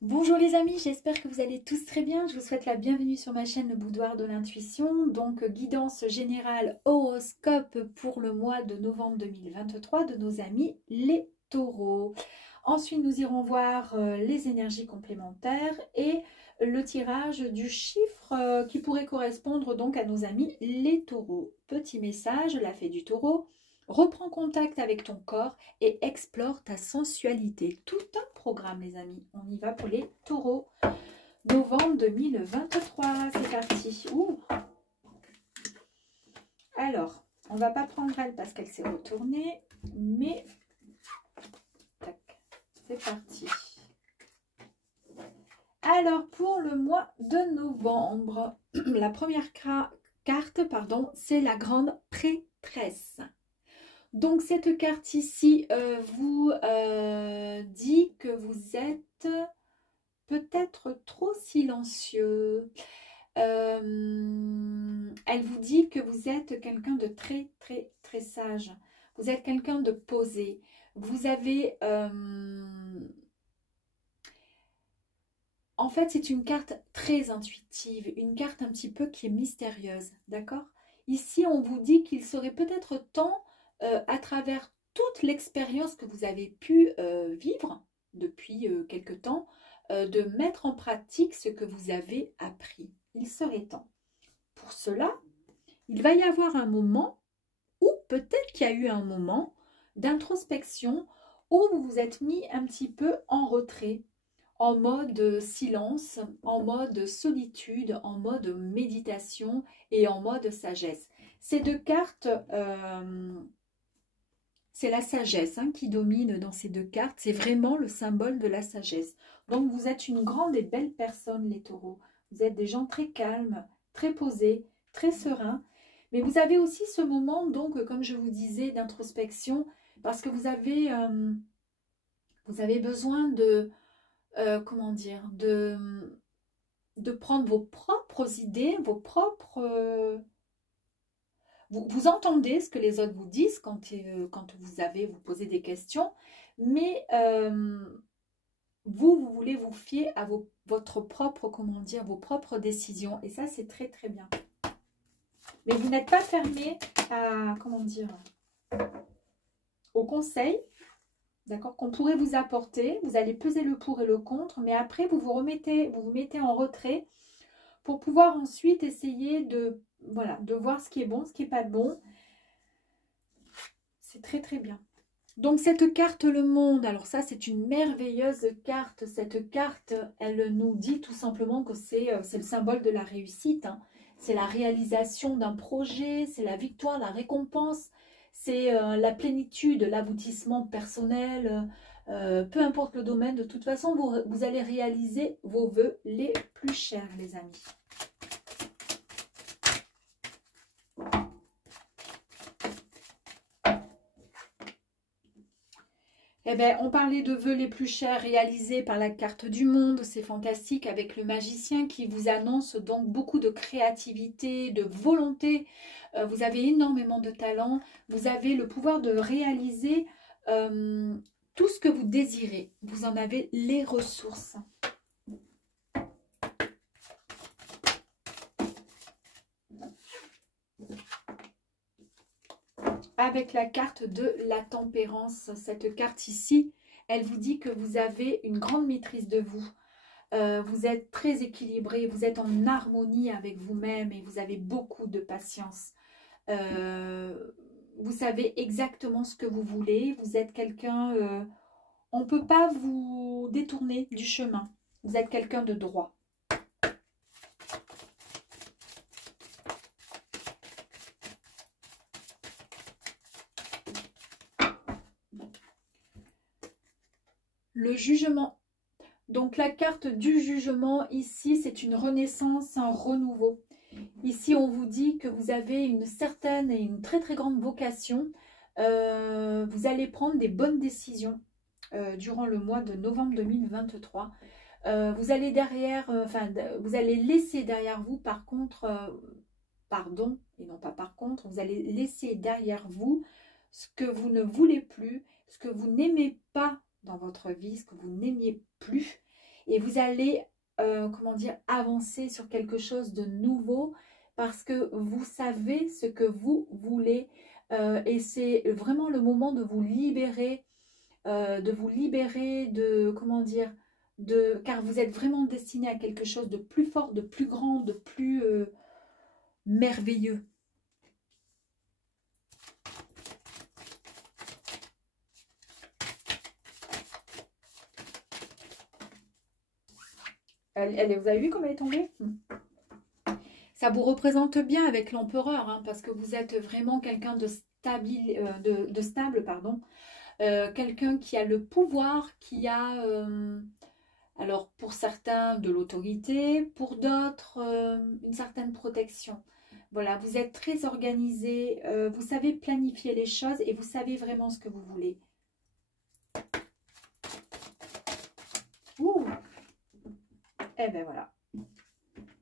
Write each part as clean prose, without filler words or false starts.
Bonjour les amis, j'espère que vous allez tous très bien. Je vous souhaite la bienvenue sur ma chaîne Le Boudoir de l'Intuition. Donc guidance générale horoscope pour le mois de novembre 2023 de nos amis les taureaux. Ensuite nous irons voir les énergies complémentaires et le tirage du chiffre qui pourrait correspondre donc à nos amis les taureaux. Petit message, la fée du taureau. Reprends contact avec ton corps et explore ta sensualité. Tout un programme, les amis. On y va pour les taureaux. Novembre 2023, c'est parti. Ouh. Alors, on ne va pas prendre elle parce qu'elle s'est retournée, mais tac, c'est parti. Alors, pour le mois de novembre, la première carte, c'est la grande prêtresse. Donc cette carte ici vous dit que vous êtes peut-être trop silencieux. Elle vous dit que vous êtes quelqu'un de très très très sage. Vous êtes quelqu'un de posé. Vous avez... En fait, c'est une carte très intuitive, une carte un petit peu qui est mystérieuse, d'accord? Ici, on vous dit qu'il serait peut-être temps à travers toute l'expérience que vous avez pu vivre depuis quelque temps, de mettre en pratique ce que vous avez appris. Il serait temps. Pour cela, il va y avoir un moment, ou peut-être qu'il y a eu un moment d'introspection où vous vous êtes mis un petit peu en retrait, en mode silence, en mode solitude, en mode méditation et en mode sagesse. Ces deux cartes... c'est la sagesse qui domine dans ces deux cartes. C'est vraiment le symbole de la sagesse. Donc, vous êtes une grande et belle personne, les taureaux. Vous êtes des gens très calmes, très posés, très sereins. Mais vous avez aussi ce moment, donc, comme je vous disais, d'introspection, parce que vous avez besoin de, comment dire, de prendre vos propres idées, vos propres... Vous entendez ce que les autres vous disent quand vous posez des questions, mais vous voulez vous fier à votre propre, comment dire, vos propres décisions. Et ça, c'est très, très bien. Mais vous n'êtes pas fermé à, comment dire, au conseil, d'accord, qu'on pourrait vous apporter. Vous allez peser le pour et le contre, mais après, vous vous mettez en retrait pour pouvoir ensuite essayer de, voilà, de voir ce qui est bon, ce qui n'est pas bon. C'est très très bien. Donc cette carte le monde, alors ça c'est une merveilleuse carte. Cette carte, elle nous dit tout simplement que c'est le symbole de la réussite. C'est la réalisation d'un projet, c'est la victoire, la récompense, c'est la plénitude, l'aboutissement personnel. Peu importe le domaine, de toute façon, vous allez réaliser vos vœux les plus chers, les amis. Eh bien, on parlait de vœux les plus chers réalisés par la carte du monde. C'est fantastique avec le magicien qui vous annonce donc beaucoup de créativité, de volonté. Vous avez énormément de talent. Vous avez le pouvoir de réaliser tout ce que vous désirez. Vous en avez les ressources. Avec la carte de la tempérance, cette carte ici, elle vous dit que vous avez une grande maîtrise de vous. Vous êtes très équilibré, vous êtes en harmonie avec vous-même et vous avez beaucoup de patience. Vous savez exactement ce que vous voulez. Vous êtes quelqu'un, on ne peut pas vous détourner du chemin. Vous êtes quelqu'un de droit. Le jugement. Donc la carte du jugement, ici, c'est une renaissance, un renouveau. Ici, on vous dit que vous avez une certaine et une très très grande vocation. Vous allez prendre des bonnes décisions durant le mois de novembre 2023. Vous allez vous allez laisser derrière vous, par contre, pardon, et non pas par contre, vous allez laisser derrière vous ce que vous ne voulez plus, ce que vous n'aimez pas dans votre vie, ce que vous n'aimiez plus. et vous allez, comment dire, avancer sur quelque chose de nouveau parce que vous savez ce que vous voulez et c'est vraiment le moment de vous libérer de, comment dire, car vous êtes vraiment destiné à quelque chose de plus fort, de plus grand, de plus merveilleux. Vous avez vu comme elle est tombée? Ça vous représente bien avec l'empereur, hein, parce que vous êtes vraiment quelqu'un de stable, pardon. Quelqu'un qui a le pouvoir, qui a, alors pour certains, de l'autorité, pour d'autres, une certaine protection. Voilà, vous êtes très organisé, vous savez planifier les choses et vous savez vraiment ce que vous voulez. Ouh. Eh ben voilà.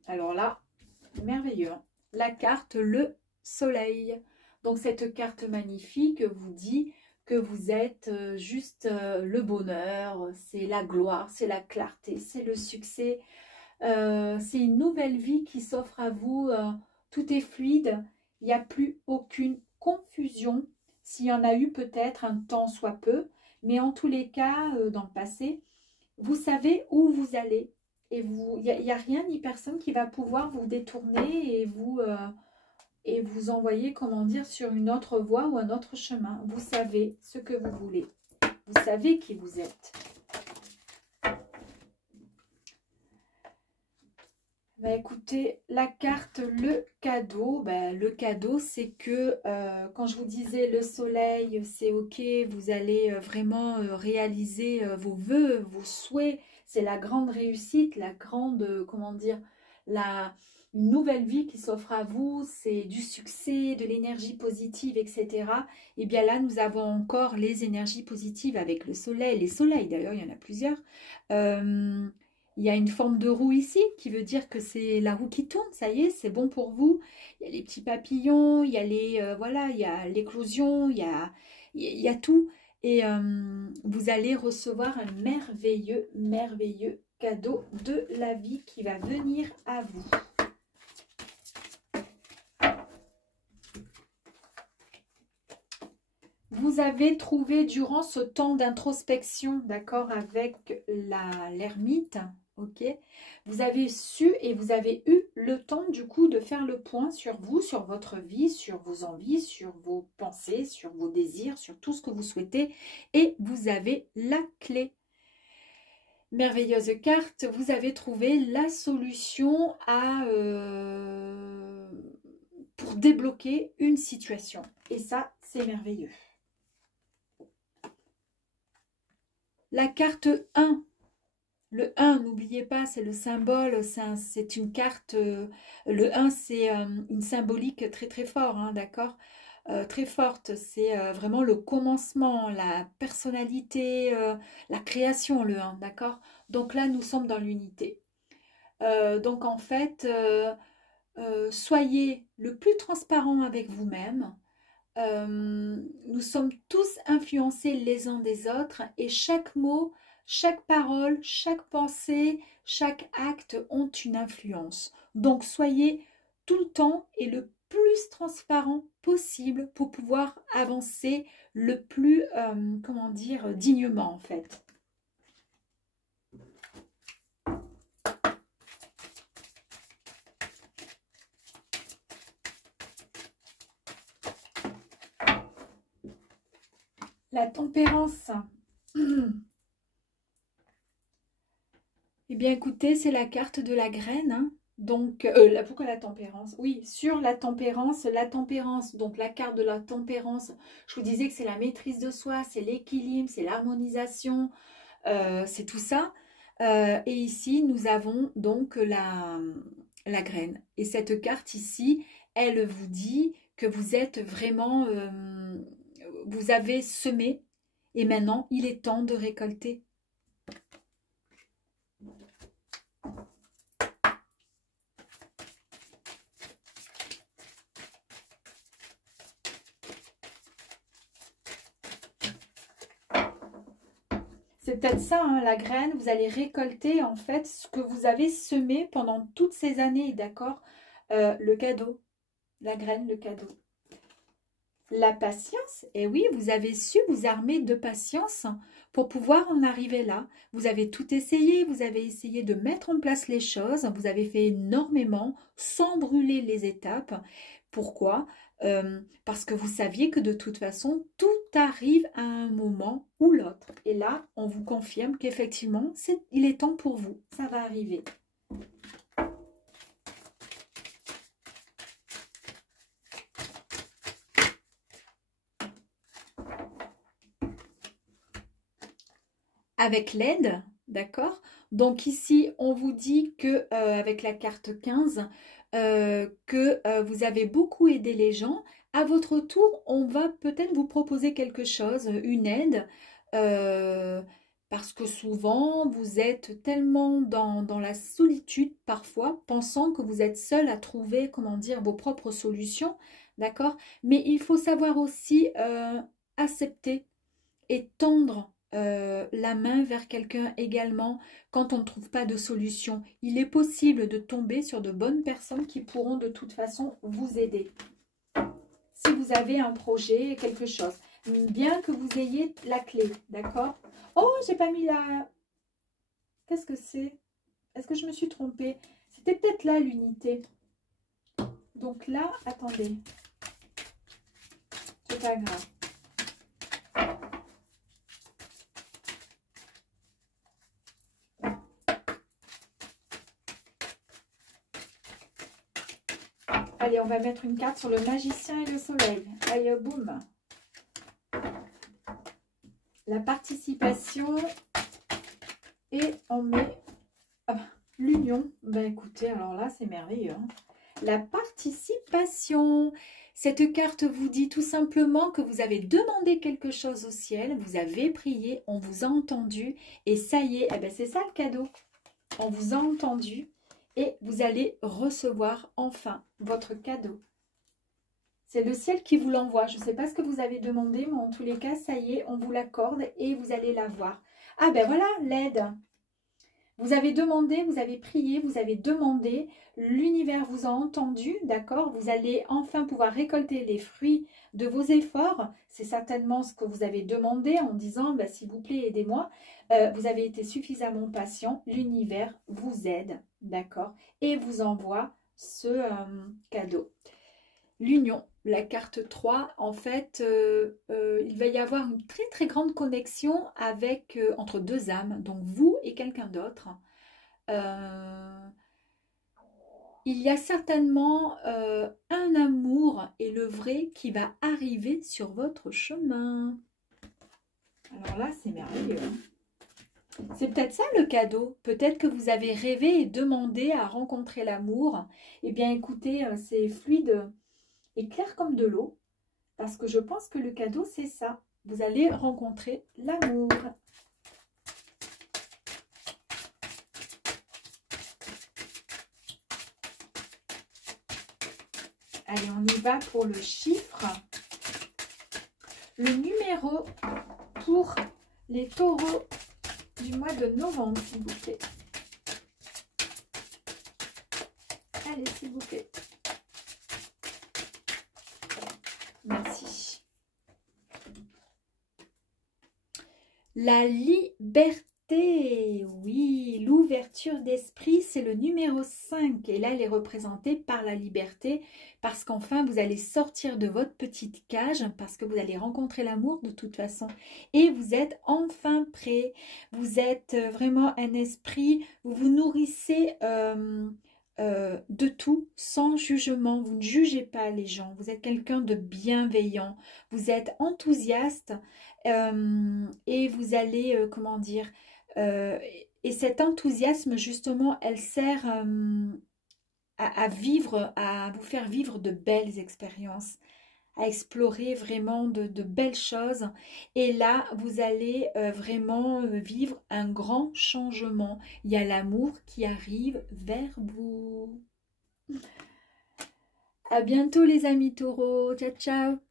Alors là, merveilleux. Hein. La carte, le soleil. Donc cette carte magnifique vous dit que vous êtes juste le bonheur, c'est la gloire, c'est la clarté, c'est le succès. C'est une nouvelle vie qui s'offre à vous. Tout est fluide. Il n'y a plus aucune confusion. S'il y en a eu peut-être un temps soit peu. Mais en tous les cas, dans le passé, vous savez où vous allez. Et il n'y a rien ni personne qui va pouvoir vous détourner et vous envoyer, comment dire, sur une autre voie ou un autre chemin. Vous savez ce que vous voulez. Vous savez qui vous êtes. Bah écoutez, la carte, le cadeau, le cadeau c'est que quand je vous disais le soleil, c'est ok, vous allez vraiment réaliser vos vœux, vos souhaits, c'est la grande réussite, la grande, comment dire, une nouvelle vie qui s'offre à vous, c'est du succès, de l'énergie positive, etc. Et bien là, nous avons encore les énergies positives avec le soleil, les soleils d'ailleurs, il y en a plusieurs. Il y a une forme de roue ici qui veut dire que c'est la roue qui tourne, ça y est, c'est bon pour vous. Il y a les petits papillons, il y a voilà, il y a l'éclosion, il y a tout. Et vous allez recevoir un merveilleux, merveilleux cadeau de la vie qui va venir à vous. Vous avez trouvé durant ce temps d'introspection, d'accord, avec l'ermite, ok, vous avez su et vous avez eu le temps du coup de faire le point sur vous, sur votre vie, sur vos envies, sur vos pensées, sur vos désirs, sur tout ce que vous souhaitez et vous avez la clé. Merveilleuse carte, vous avez trouvé la solution pour débloquer une situation et ça, c'est merveilleux. La carte 1, le 1, n'oubliez pas, c'est le symbole, c'est une carte, le 1 c'est une symbolique très très fort, hein, d'accord, très forte, c'est vraiment le commencement, la personnalité, la création, le 1, d'accord. Donc là, nous sommes dans l'unité. Donc en fait, soyez le plus transparent avec vous-même. Nous sommes tous influencés les uns des autres et chaque mot, chaque parole, chaque pensée, chaque acte ont une influence. Donc soyez tout le temps et le plus transparent possible pour pouvoir avancer le plus, comment dire, dignement en fait. La tempérance. Eh bien, écoutez, c'est la carte de la graine. Hein. Donc, pourquoi la tempérance? Oui, sur la tempérance, donc la carte de la tempérance, je vous disais que c'est la maîtrise de soi, c'est l'équilibre, c'est l'harmonisation, c'est tout ça. Et ici, nous avons donc la graine. Et cette carte ici, elle vous dit que vous êtes vraiment... vous avez semé et maintenant il est temps de récolter. C'est peut-être ça, hein, la graine. Vous allez récolter en fait ce que vous avez semé pendant toutes ces années, d'accord? Le cadeau, la graine, le cadeau. La patience, et oui, vous avez su vous armer de patience pour pouvoir en arriver là. Vous avez tout essayé, vous avez essayé de mettre en place les choses, vous avez fait énormément sans brûler les étapes. Pourquoi? Parce que vous saviez que de toute façon, tout arrive à un moment ou l'autre. Et là, on vous confirme qu'effectivement, il est temps pour vous, ça va arriver. Avec l'aide, d'accord? Donc ici, on vous dit que avec la carte 15, que vous avez beaucoup aidé les gens. À votre tour, on va peut-être vous proposer quelque chose, une aide, parce que souvent, vous êtes tellement dans la solitude parfois, pensant que vous êtes seul à trouver, comment dire, vos propres solutions, d'accord? Mais il faut savoir aussi accepter et tendre la main vers quelqu'un également quand on ne trouve pas de solution. Il est possible de tomber sur de bonnes personnes qui pourront de toute façon vous aider. Si vous avez un projet, quelque chose, bien que vous ayez la clé, d'accord? Oh, j'ai pas mis la... Qu'est-ce que c'est? Est-ce que je me suis trompée? C'était peut-être là l'unité. Donc là, attendez. C'est pas grave. Allez, on va mettre une carte sur le magicien et le soleil. Allez, boum. La participation. Et on met l'union. Ben écoutez, alors là, c'est merveilleux. Hein. La participation. Cette carte vous dit tout simplement que vous avez demandé quelque chose au ciel. Vous avez prié, on vous a entendu. Et ça y est, eh ben, c'est ça le cadeau. On vous a entendu. Et vous allez recevoir enfin votre cadeau. C'est le ciel qui vous l'envoie. Je ne sais pas ce que vous avez demandé, mais en tous les cas, ça y est, on vous l'accorde et vous allez l'avoir. Ah ben voilà, l'aide. Vous avez demandé, vous avez prié, vous avez demandé, l'univers vous a entendu, d'accord? Vous allez enfin pouvoir récolter les fruits de vos efforts. C'est certainement ce que vous avez demandé en disant, bah, s'il vous plaît, aidez-moi. Vous avez été suffisamment patient, l'univers vous aide, d'accord? Et vous envoie ce cadeau. L'union, la carte 3, en fait, il va y avoir une très très grande connexion avec, entre deux âmes, donc vous et quelqu'un d'autre. Il y a certainement un amour et le vrai qui va arriver sur votre chemin. Alors là, c'est merveilleux. Hein. C'est peut-être ça le cadeau. Peut-être que vous avez rêvé et demandé à rencontrer l'amour. Eh bien, écoutez, c'est fluide et clair comme de l'eau, parce que je pense que le cadeau, c'est ça. Vous allez rencontrer l'amour. Allez, on y va pour le chiffre. Le numéro pour les taureaux du mois de novembre, s'il vous plaît. Allez, s'il vous plaît. Merci. La liberté, oui, l'ouverture d'esprit, c'est le numéro 5. Et là, elle est représentée par la liberté, parce qu'enfin, vous allez sortir de votre petite cage, parce que vous allez rencontrer l'amour de toute façon. Et vous êtes enfin prêt. Vous êtes vraiment un esprit, vous vous nourrissez de tout, sans jugement. Vous ne jugez pas les gens. Vous êtes quelqu'un de bienveillant. Vous êtes enthousiaste et vous allez, comment dire, et cet enthousiasme, justement, elle sert à vivre, à vous faire vivre de belles expériences, à explorer vraiment de belles choses. Et là, vous allez vraiment vivre un grand changement. Il y a l'amour qui arrive vers vous. À bientôt les amis taureaux. Ciao, ciao.